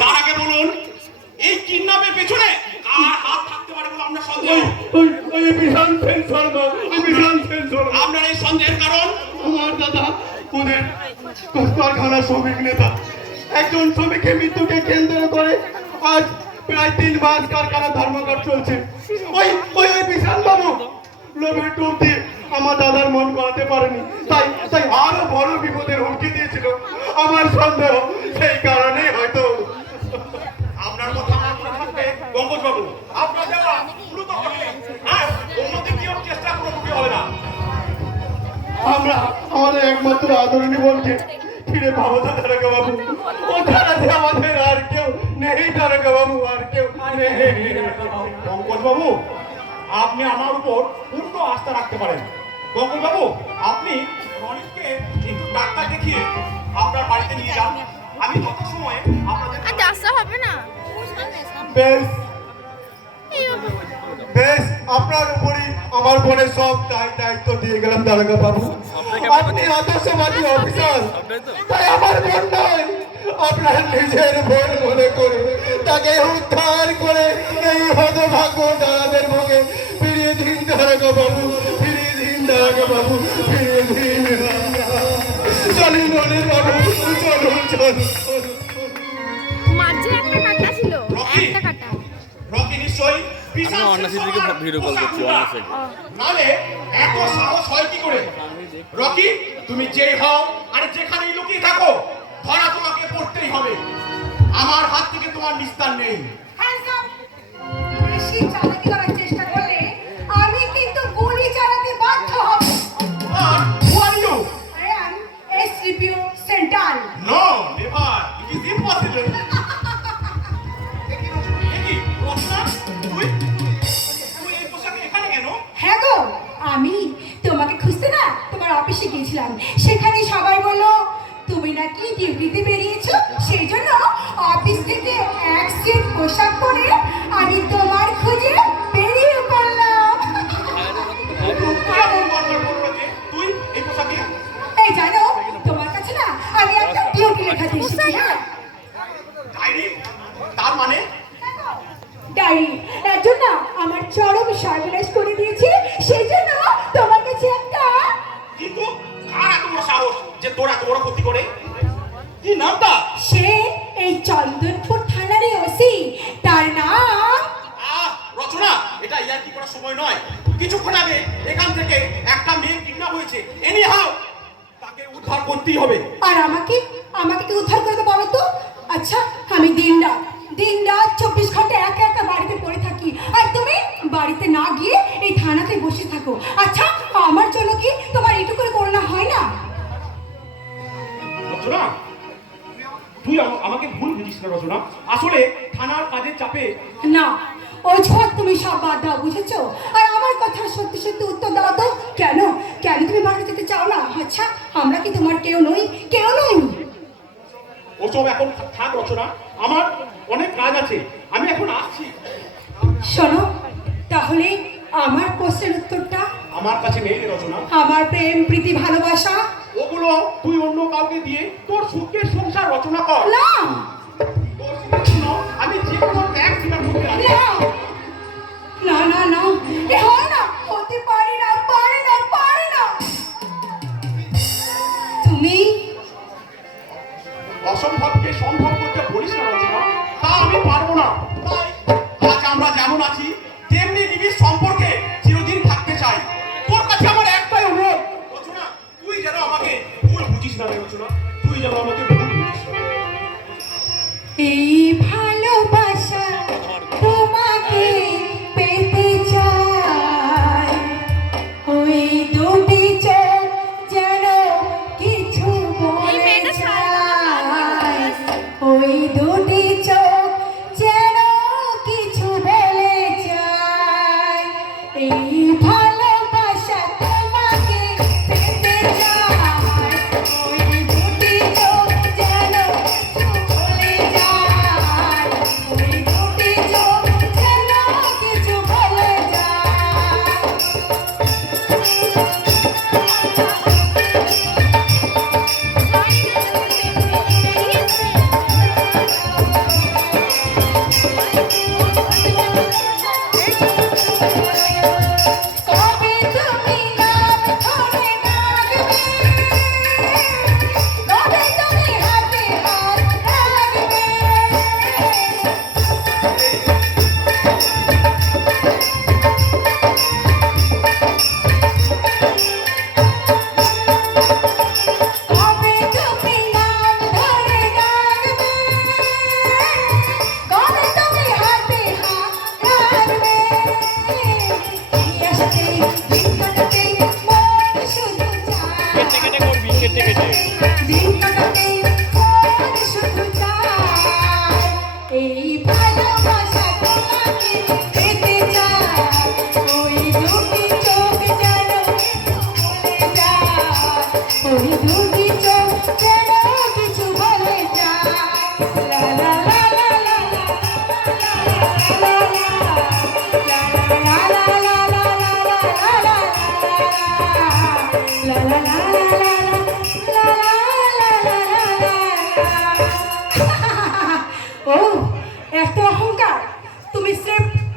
তার আগে বলুন এই কিডন্যাপের পেছনে কার হাত থাকতে পারে বলে আমরা সন্দেহ? বিশাল সেন শর্মা, বিশাল সেন শর্মা। আপনার এই সন্দেহের কারণ? আমার দাদা ওদের কারখানা শ্রমিক নেতা, একজন শ্রমিকের মৃত্যুকে কেন্দ্র করে আজ প্রায় 3 মাস কারখানা ধর্মঘট চলছে। ওই ওই বিশাল বাবু লোভের টোপ দিয়ে আমার দাদার মন করাতে পারেনি, তাই তাই আরো বড় বিপদের হুমকি দিয়েছিল। আমার সন্দেহ সেই কারণেই হয়তো। আপনার কথা আমার মনে থাকবে গঙ্গোজ বাবু, আপনার দেওয়া দ্রুত হবে আর অন্যদের কেউ চেষ্টা করে ঢুকে হবে না। আমরা আমাদের একমাত্র আদরণী বোনকে ফিরে পাবো তো তারকা বাবু। ও ছাড়া যে আমাদের আর কেউ নেই তারকা বাবু, আর কেউ নেই। গঙ্গোজ বাবু, আপনি আমার উপর পূর্ণ আস্থা রাখতে পারেন। গঙ্গোজ বাবু, আপনি রনিতকে একটু ডাক্তার দেখিয়ে আপনার বাড়িতে নিয়ে যান। আমি যত সময় আপনাদের আসতে হবে না। বেশ বেশ, আপনার উপরই আমার বোনের সব দায়িত্ব দিয়ে গেলাম তারকা বাবু। আপনি আদর্শবাদী অফিসার, তাই আমার বোন নয়, আপনার নিজের বোন মনে করে তাকে উদ্ধার করে এই হতভাগ্য দাদাদের মুখে ফিরিয়ে দিন তারকা বাবু, ফিরিয়ে দিন তারকা বাবু, ফিরিয়ে দিন। চলুন বোনের বাবু, চলুন চলুন। মাঝে একটা কাটা ছিল, একটা কাটা। রকি নিশ্চয়ই আমি অন্যাসির দিকে ভিডিও কল করছি, অন্যাসির। নালে এত সাহস হয় কি করে? রকি, তুমি যেই হও আর যেখানেই লুকিয়ে থাকো, ধরা তোমাকে পড়তেই হবে। আমার হাত থেকে তোমার নিস্তার নেই। হ্যান্ডসাম, বেশি চালাকি করার চেষ্টা করলে আমি কিন্তু গুলি চালাতে বাধ্য হব। আর who are you? I am SCPO Central. No, never. It is impossible. দেখি, রচনা, তুই এই পোশাকে এখানে কেন? হ্যাঁ গো, আমি তোমাকে খুঁজতে না তোমার অফিসে গিয়েছিলাম। সেখানে সবাই বললো তুমি নাকি ডিউটিতে বেরিয়েছো, সেই জন্য অফিস থেকে এক সেট পোশাক পরে আমি তোমার খোঁজে বেরিয়ে পড়লাম। কেমন বারবার বললো যে তুই এই পোশাকে? এই জানো, তোমার কাছে না আমি একটা ডিউটি লেখাতে এসেছি। হ্যাঁ, ডায়েরি? তার মানে? ডায়েরি একজন না আমার চরম সর্বনাশ করে দিয়েছে, সেই জন্য তোমার কাছে একটা। কিন্তু কার এত বড় সাহস যে তোর এত বড় ক্ষতি করে? কি নামটা? সে এই চন্দনপুর থানারই ওসি, তার নাম। রচনা, এটা ইয়ার্কি করার সময় নয়। কিছুক্ষণ আগে এখান থেকে একটা মেয়ে কিডন্যাপ হয়েছে। এনি হাউ তাকে উদ্ধার করতেই হবে। আর আমাকে আমাকে কি উদ্ধার করতে বলো তো? আচ্ছা, আমি দিন রাত 24 ঘন্টা একা একা বাড়িতে পড়ে থাকি, আর তুমি বাড়িতে না গিয়ে এই থানাতে বসে থাকো। আচ্ছা, আমার জন্য কি তোমার একটু করে করোনা হয় না? রচনা, তুই আমাকে ভুল বুঝিস না রচনা। আসলে থানার কাজের চাপে। না, অজুহাত তুমি সব বাদ দাও, বুঝেছো? আর আমার কথা সত্যি সত্যি উত্তর দাও তো, কেন কেন তুমি বাড়ি যেতে চাও না? আচ্ছা, আমরা কি তোমার কেউ নই? কেউ নই। ওসব এখন থাক রচনা, আমার অনেক কাজ আছে, আমি এখন আসছি। শোনো, তাহলে আমার প্রশ্নের উত্তরটা। আমার কাছে নেই রে রচনা। আমার প্রেম, প্রীতি, ভালোবাসা ওগুলো তুই অন্য কাউকে দিয়ে তোর সুখের সংসার রচনা কর। না, তোর সুখের জন্য আমি যে কোনো ত্যাগ স্বীকার করতে রাজি। না না না, এ হয় না, হতে পারে না, পারে না, পারে না। তুমি অসম্ভবকে সম্ভব করতে বলিস না রচনা, তা আমি পারবো না। তাই আজ আমরা যেমন আছি তেমনি নিবিড় সম্পর্কে চিরদিন থাকতে চাই। তোর কাছে আমার একটাই অনুরোধ রচনা, তুই যেন আমাকে ভুল বুঝিস না রে রচনা, তুই যেন আমাকে ভুল বুঝিস না। এই ভালোবাসা তোমাকে পেতে চাই, ওই দুটি চোখ যেন কিছু বলে যায়, ওই দুটি চোখ যেন কিছু বলে যায়। এই ভালোবাসা তোমাকে পেতে চাই, ওই দুটি চোখ যেন কিছু বলে যায়, ওই দুটি চোখ যেন কিছু বলে যায়।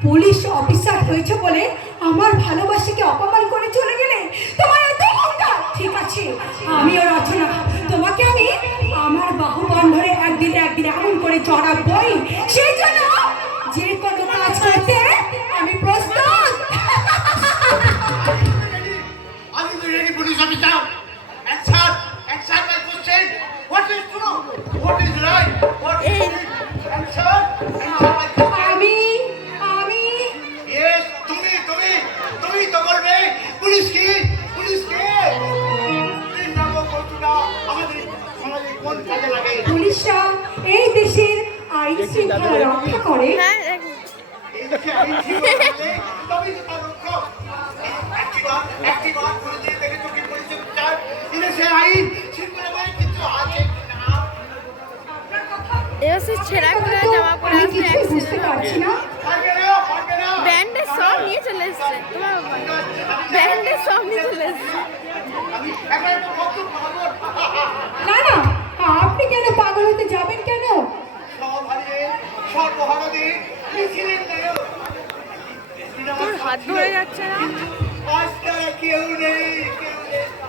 পুলিশ অফিসার হয়েছে বলে আমার ভালোবাসাকে অপমান করে চলে গেলে তোমার এত অহংকার? ঠিক আছে, আমিও রচনা, তোমাকে আমি আমার বাহুবন্ধনে একদিনে এমন করে জড়াবই, সেই জন্য যে কোনো কাজ করতে আমি প্রস্তুত। আমি তো ready police officer. Answer my question. What is true? What is right? What is answer my আমি ইয়েস, তুমি তো বলবে পুলিশ কি? প্লিজ নাও বলতুনা আমাদের সমাজে কোন কাজে লাগে? পুলিশরা এই দেশের আইন শৃঙ্খলা রক্ষা করে। হ্যাঁ দেখো। এই যে আইন ছিল আছে, তবে তো তার রক্ষক। একটিবার পুলিশ দেখে তো কি পুলিশ চায়? এই আইন শৃঙ্খলা বলে কিছু আছে না। এবার সে ছেঁড়া করে জামা পরে আমি আসলে কিছুই বুঝতে পারছি না। পারবে না। ব্যান্ডের সব নিয়ে চলে এসছে তোমার ব্যান্ডের সব নিয়ে চলে এসছে। আমি একবার তো বক্তব্য পাবো। না, আপনি কেন পাগল হতে যাবেন কেন? সব হারিয়ে সর্বহারাদের মিছিলের নায়ক। তোর হাত ধরে যাচ্ছে না? আজ তারা কেউ নেই।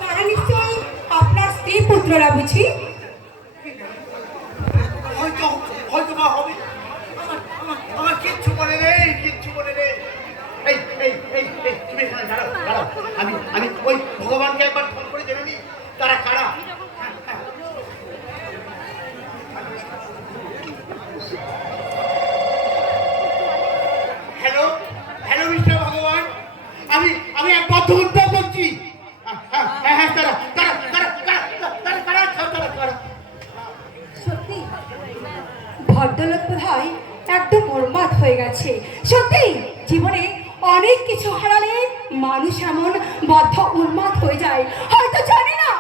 তারা নিশ্চয়ই আপনার স্ত্রী পুত্ররা বুঝি। হয়তো বা হবে। আমার কিচ্ছু মনে নেই। এই তুমি এখানে দাঁড়াও। আমি ওই ভগবানকে একবার ফোন করে জেনে নিই তারা কারা। হ্যালো মিস্টার ভগবান, আমি এক বদ্ধ উদ্যোগ করছি। হ্যাঁ তারা সত্যি ভদ্রলোক বোধহয় একদম উন্মাদ হয়ে গেছে। সত্যি জীবনে অনেক কিছু হারালে মানুষ এমন বদ্ধ উন্মাদ হয়ে যায়। হয়তো জানি না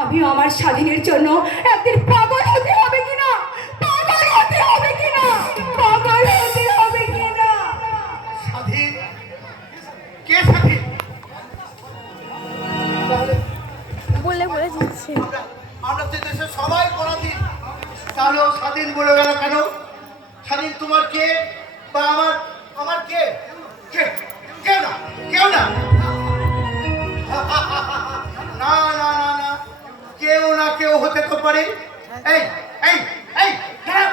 আমিও আমার স্বাধীনের জন্য একদিন পাগল হতে হবে কিনা। স্বাধীন? কে স্বাধীন? বলে দিচ্ছে। আমরা তো দেশের সবাই পরাধীন। তাহলেও স্বাধীন বলে গেল কেন? স্বাধীন তোমার কে বা আমার কে? কেউ না। না, কেউ হতে তো পারে। এই দাঁড়াও।